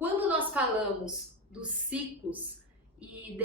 Quando nós falamos dos ciclos e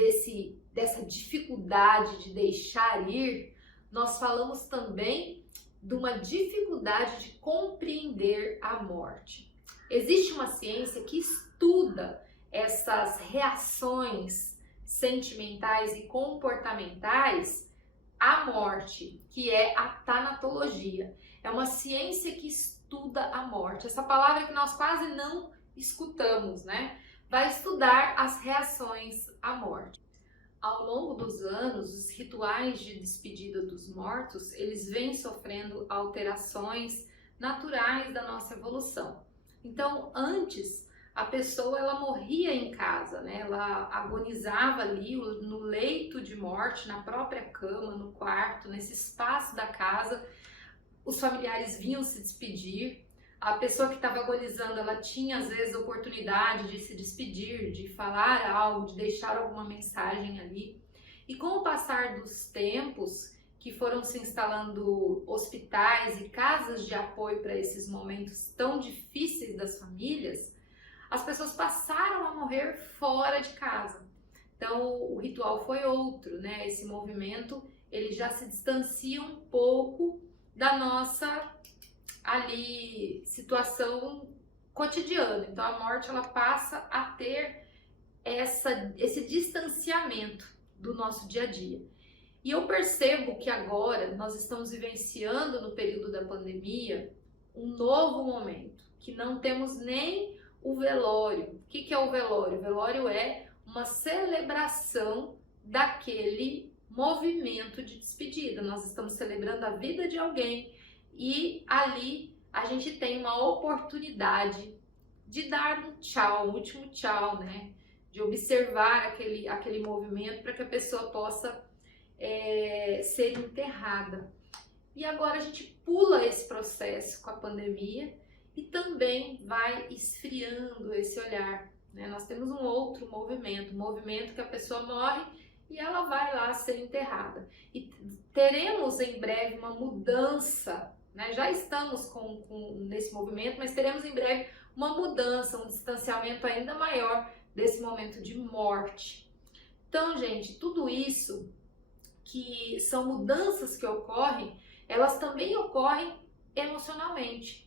dessa dificuldade de deixar ir, nós falamos também de uma dificuldade de compreender a morte. Existe uma ciência que estuda essas reações sentimentais e comportamentais à morte, que é a tanatologia. É uma ciência que estuda a morte. Essa palavra que nós quase não escutamos, né? Vai estudar as reações à morte. Ao longo dos anos, os rituais de despedida dos mortos, eles vêm sofrendo alterações naturais da nossa evolução. Então, antes, a pessoa ela morria em casa, né? Ela agonizava ali no leito de morte, na própria cama, no quarto, nesse espaço da casa. Os familiares vinham se despedir. A pessoa que estava agonizando, ela tinha às vezes a oportunidade de se despedir, de falar algo, de deixar alguma mensagem ali. E com o passar dos tempos, que foram se instalando hospitais e casas de apoio para esses momentos tão difíceis das famílias, as pessoas passaram a morrer fora de casa. Então o ritual foi outro, né? Esse movimento, ele já se distancia um pouco da nossa ali situação cotidiana. Então a morte ela passa a ter esse distanciamento do nosso dia a dia. E eu percebo que agora nós estamos vivenciando no período da pandemia um novo momento, que não temos nem o velório. O que é o velório? O velório é uma celebração daquele movimento de despedida. Nós estamos celebrando a vida de alguém e ali a gente tem uma oportunidade de dar um tchau, um último tchau, né? De observar aquele movimento para que a pessoa possa ser enterrada. E agora a gente pula esse processo com a pandemia e também vai esfriando esse olhar, né? Nós temos um outro movimento, um movimento que a pessoa morre e ela vai lá ser enterrada. E teremos em breve uma mudança, né? Já estamos nesse movimento, mas teremos em breve uma mudança, um distanciamento ainda maior desse momento de morte. Então, gente, tudo isso que são mudanças que ocorrem, elas também ocorrem emocionalmente.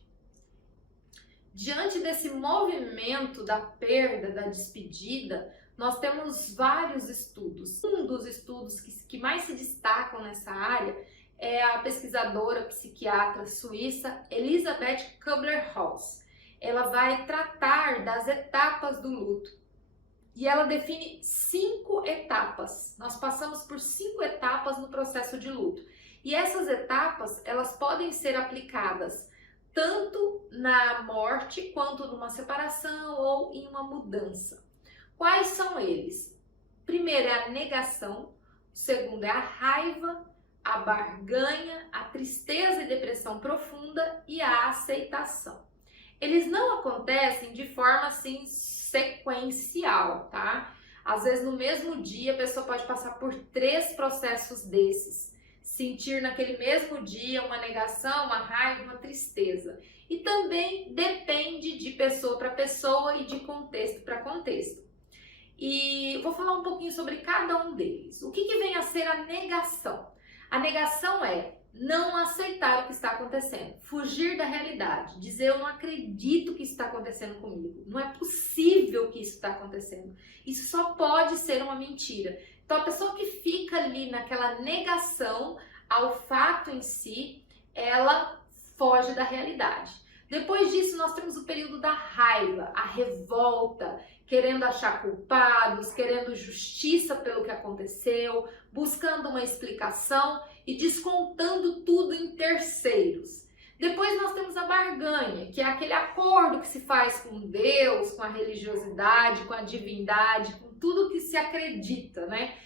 Diante desse movimento da perda, da despedida, nós temos vários estudos. Um dos estudos que mais se destacam nessa área é a pesquisadora psiquiatra suíça Elisabeth Kübler-Ross. Ela vai tratar das etapas do luto e ela define 5 etapas. Nós passamos por 5 etapas no processo de luto. E essas etapas, elas podem ser aplicadas tanto na morte quanto numa separação ou em uma mudança. Quais são eles? Primeiro é a negação, o segundo é a raiva, a barganha, a tristeza e depressão profunda e a aceitação. Eles não acontecem de forma assim sequencial, tá? Às vezes no mesmo dia a pessoa pode passar por 3 processos desses. Sentir naquele mesmo dia uma negação, uma raiva, uma tristeza. E também depende de pessoa para pessoa e de contexto para contexto. E vou falar um pouquinho sobre cada um deles. O que vem a ser a negação? A negação é não aceitar o que está acontecendo, fugir da realidade, dizer eu não acredito que isso está acontecendo comigo, não é possível que isso está acontecendo, isso só pode ser uma mentira. Então a pessoa que fica ali naquela negação ao fato em si, ela foge da realidade. Depois disso nós temos o período da raiva, a revolta, querendo achar culpados, querendo justiça pelo que aconteceu, buscando uma explicação e descontando tudo em terceiros. Depois nós temos a barganha, que é aquele acordo que se faz com Deus, com a religiosidade, com a divindade, com tudo que se acredita, né?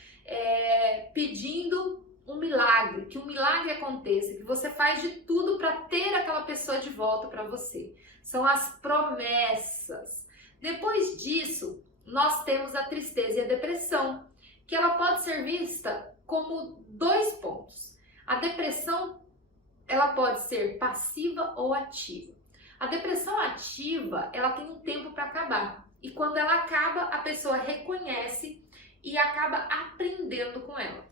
Pedindo um milagre, que um milagre aconteça, que você faz de tudo para ter aquela pessoa de volta para você. São as promessas. Depois disso, nós temos a tristeza e a depressão, que ela pode ser vista como 2 pontos. A depressão, ela pode ser passiva ou ativa. A depressão ativa, ela tem um tempo para acabar. e quando ela acaba, a pessoa reconhece e acaba aprendendo com ela.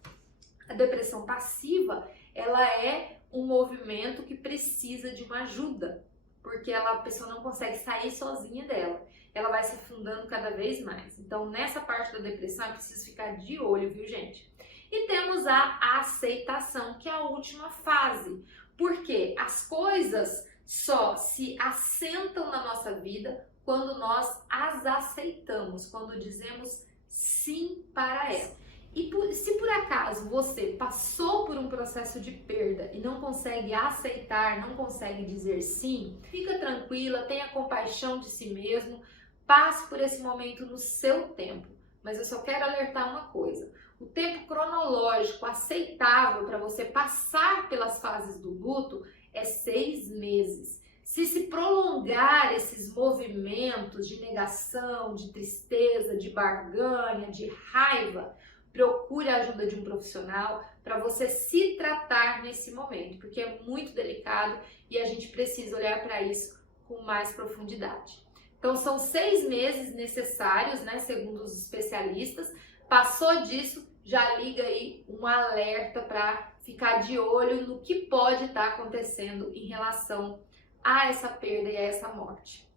A depressão passiva, ela é um movimento que precisa de uma ajuda, porque a pessoa não consegue sair sozinha dela. Ela vai se afundando cada vez mais. Então, nessa parte da depressão, é preciso ficar de olho, viu, gente? E temos a aceitação, que é a última fase, porque as coisas só se assentam na nossa vida quando nós as aceitamos, quando dizemos sim para ela. E se por acaso você passou por um processo de perda e não consegue aceitar, não consegue dizer sim, fica tranquila, tenha compaixão de si mesmo, passe por esse momento no seu tempo. Mas eu só quero alertar uma coisa: o tempo cronológico aceitável para você passar pelas fases do luto é 6 meses. Se prolongar esses movimentos de negação, de tristeza, de barganha, de raiva, procure a ajuda de um profissional para você se tratar nesse momento, porque é muito delicado e a gente precisa olhar para isso com mais profundidade. Então são 6 meses necessários, né, segundo os especialistas. Passou disso, já liga aí um alerta para ficar de olho no que pode estar acontecendo em relação a essa perda e a essa morte.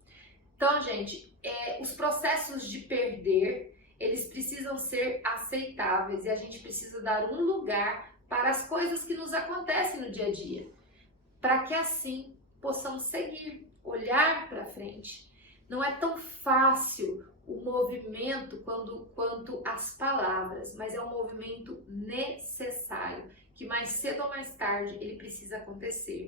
Então, gente, os processos de perder, eles precisam ser aceitáveis e a gente precisa dar um lugar para as coisas que nos acontecem no dia a dia, para que assim possamos seguir, olhar para frente. Não é tão fácil o movimento quanto as palavras, mas é um movimento necessário, que mais cedo ou mais tarde ele precisa acontecer.